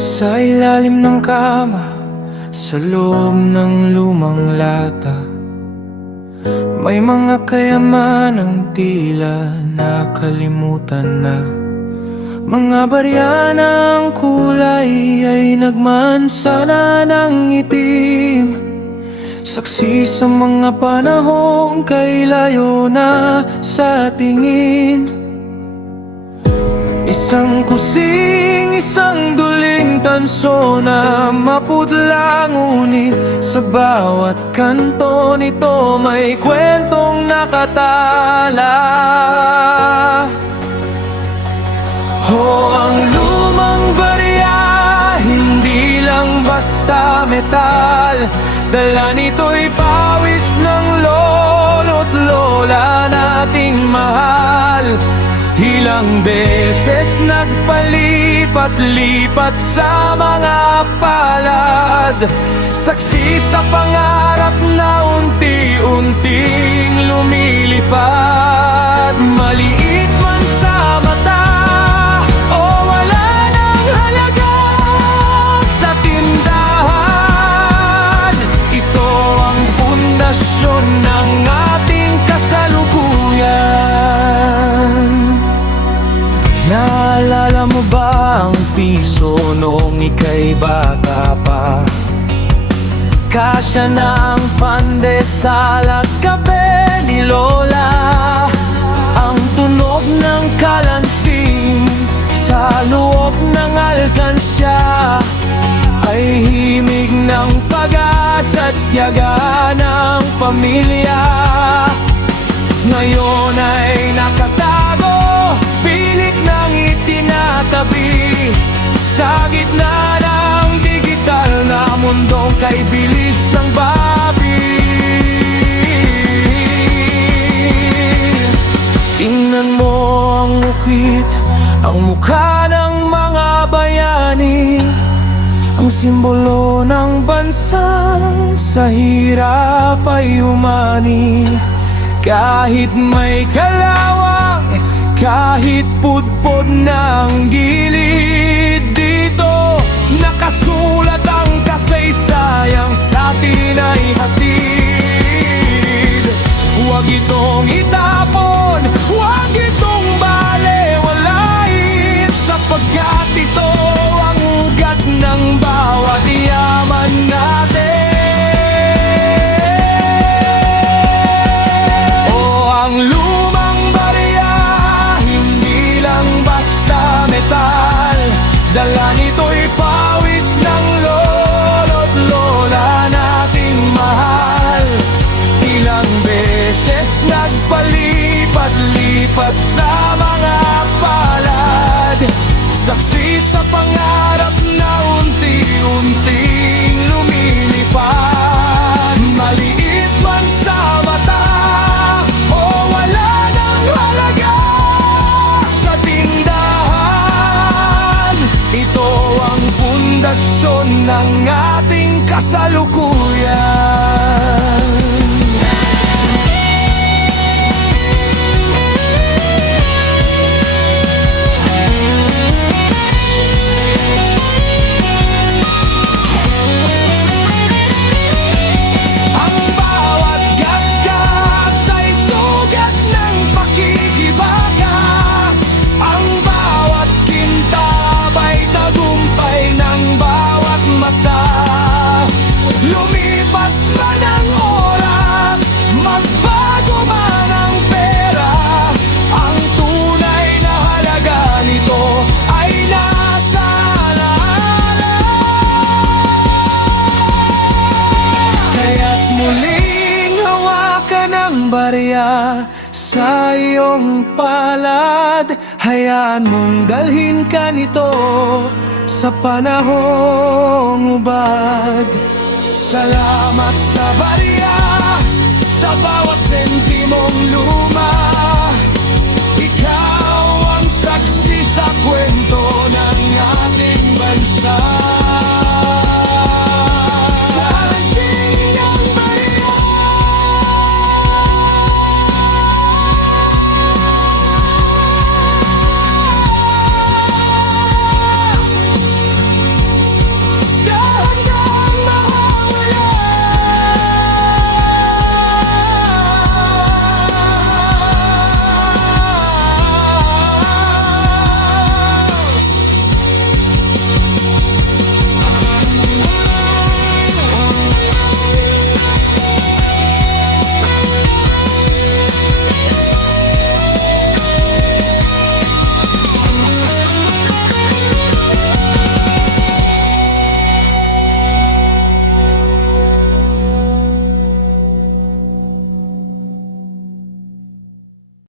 Sa ilalim ng kama, sa loob ng lumang lata, may mga kayamanang tila nakalimutan na. Mga barya ng kulay ay nagmansa na ng itim, saksi sa mga panahong kay layo na sa tingin. Isang kusing, isang duling tanso na mapudla, ngunit sa bawat kanto nito may kwentong nakatala. Ang lumang barya, hindi lang basta metal. Dala nito'y pawis ng lolo't lola nating mahal. Ilang beses nagpalipat-lipat sa mga palad, saksi sa pangarap na unti-unting lumilipad. Maliit man sa mata o wala nang halaga sa tindahan, ito ang pundasyon ng ating kasalukuyan. Naalala mo ba ang piso noong ika'y bata pa? Kasya na ang pandesal at kape ni Lola. Ang tunog ng kalansing sa loob ng alkansya ay himig ng pag-asa at tiyaga ng pamilya. Ngayon ay nakatago, pilit nang itinatabi sa gitna ng digital na mundong kay bilis ng babi. Tingnan mo ang ukit, ang mukha ng mga bayani, ang simbolo ng bansang sa hirap ay umani. Kahit may kalawang, kahit pudpod ng gilid, dito nakasulat ang kasaysayang sa atin ay hatid. Huwag itong itapon, huwag itong balewalain, sapagkat ito ang ugat ng bawat yaman natin. Dala nito'y pawis ng lolo't lola nating mahal. Ilang beses nagpalipat-lipat sa mga palad, saksi sa pangarap na unti-unting lumilipad. Maliit man sa mata o wala nang halaga sa tindahan, ito ang pundasyon ng ating kasalukuyan. Ang bawat gasgas ay sugat ng pakikibaka. Ang bawat kintab ay tagumpay ng bawat masa. Lumipas man ang oras, magbago man ang pera, ang tunay na halaga nito ay nasa alaala. Kaya't muling hawakan ang barya sa iyong palad, hayaan mong dalhin ka nito sa panahong ubad. Salamat sa barya, sa bawat sentimong lupa.